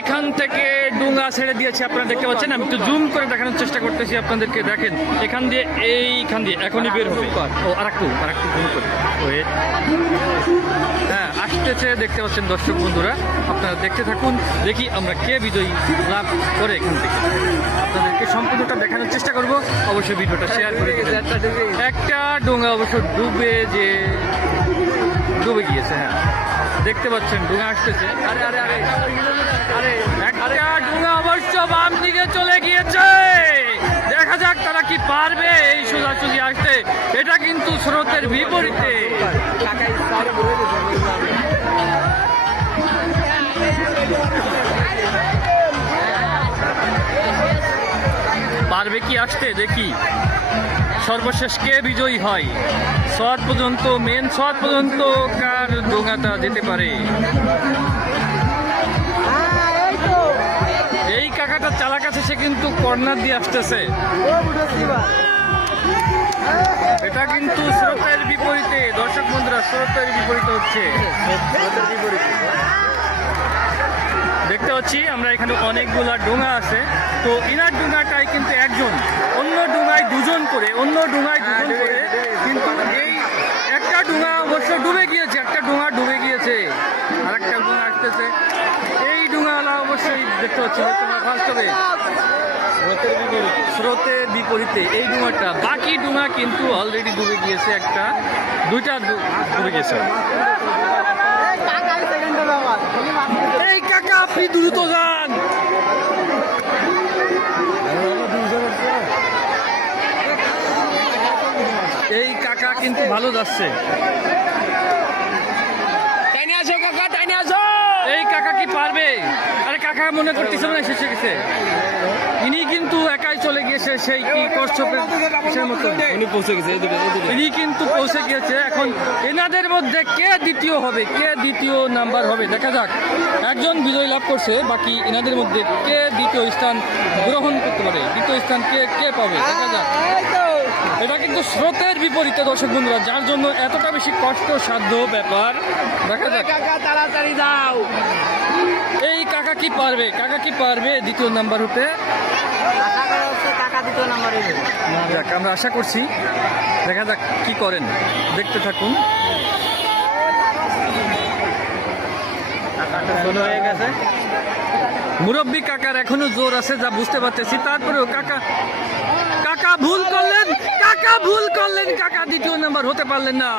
এখান থেকে ডুঙ্গা ছেড়ে দিয়েছে, আপনারা দেখতে পাচ্ছেন। আমি একটু জুম করে দেখানোর চেষ্টা করতেছি, আপনাদেরকে দেখেন। এখান দিয়ে, এইখান দিয়ে, এখনই বের হবে। ও, আরেকটু আরেকটু জুম করে। হ্যাঁ আসতেছে, দেখতে পাচ্ছেন দর্শক বন্ধুরা। আপনারা দেখতে থাকুন, দেখি আমরা কে বিজয়ী লাভ করে এখান থেকে। আপনাদেরকে সম্পূর্ণটা দেখানোর চেষ্টা করব। অবশ্যই ভিডিওটা শেয়ার করে। একটা ডোঙা অবশ্য ডুবে যে, ডুবে গিয়েছে হ্যাঁ। দেখতে পাচ্ছেন, ডুঙা আসতেছে। একটা ডুঙা অবশ্য বাম দিকে চলে গিয়েছে। দেখা যাক তারা কি পারবে এই সোজাসুজি আসতে। এটা কিন্তু স্রোতের বিপরীতে। পারবে কি আসতে, দেখি। সর্বশেষ কে বিজয়ী হয়। শট পর্যন্ত মেন শট পর্যন্ত কার ডোঙাটা যেতে পারে? এই কাকাটা চালাক আছে, সে কিন্তু কর্নার দিয়ে আসতেছে। এটা কিন্তু স্রোতের বিপরীতে, দর্শক বন্ধুরা, স্রোতের বিপরীতে হচ্ছে। দেখতে পাচ্ছি, আমরা এখানে অনেকগুলা ডোঙা আছে। তো ইনার ডোঙাটাই কিন্তু একজন দুজন করে অন্য ডোঙায় দুজন করে কিন্তু এই একটা ডোঙা অবশ্য ডুবে গিয়েছে একটা ডোঙা ডুবে গিয়েছে। আর একটা ডোঙা আসতেছে। এই ডোঙাওয়ালা অবশ্যই দেখতে পাচ্ছি তোমার ফার্স্ট হবে স্রোতের বিপরীতে এই ডুঙাটা বাকি ডুঙা কিন্তু অলরেডি ডুবে গিয়েছে একটা। দুইটা ডুবে গেছে এই কাকা আপনি দ্রুত যান। কাকা কিন্তু ভালো যাচ্ছে। টাইনে আসো কাকা টাইনে আসো। এই কাকা কি পারবে? আরে কাকা মনে করতেছে না শেষে গেছে। ইনি কিন্তু একাই চলে গিয়েছে সেই কি কচ্ছপের মতো। উনি পৌঁছে গেছে ইনি কিন্তু পৌঁছে গিয়েছে। এখন এনাদের মধ্যে কে দ্বিতীয় হবে কে দ্বিতীয় নাম্বার হবে? দেখা যাক। একজন বিজয় লাভ করছে বাকি এনাদের মধ্যে কে দ্বিতীয় স্থান গ্রহণ করতে পারে? দ্বিতীয় স্থান কে কে পাবে? দেখা যাক। এটা কিন্তু স্রোতের বিপরীতে দর্শক বন্ধুরা যার জন্য এতটা বেশি কষ্ট সাধ্য ব্যাপার। দেখা যাক। কাকা তাড়াতাড়ি দাও এই কাকা কি পারবে? কাকা কি পারবে দ্বিতীয় নাম্বার হতে যাক আমরা আশা করছি। দেখা যাক কি করেন। দেখতে থাকুন। হয়ে গেছে মুরব্বী কাকার এখনও জোর আছে যা বুঝতে পারতেছি। তারপরেও কাকা কাকা ভুল করলেন কাকা ভুল করলেন কাকা দ্বিতীয় নাম্বার হতে পারলেন না।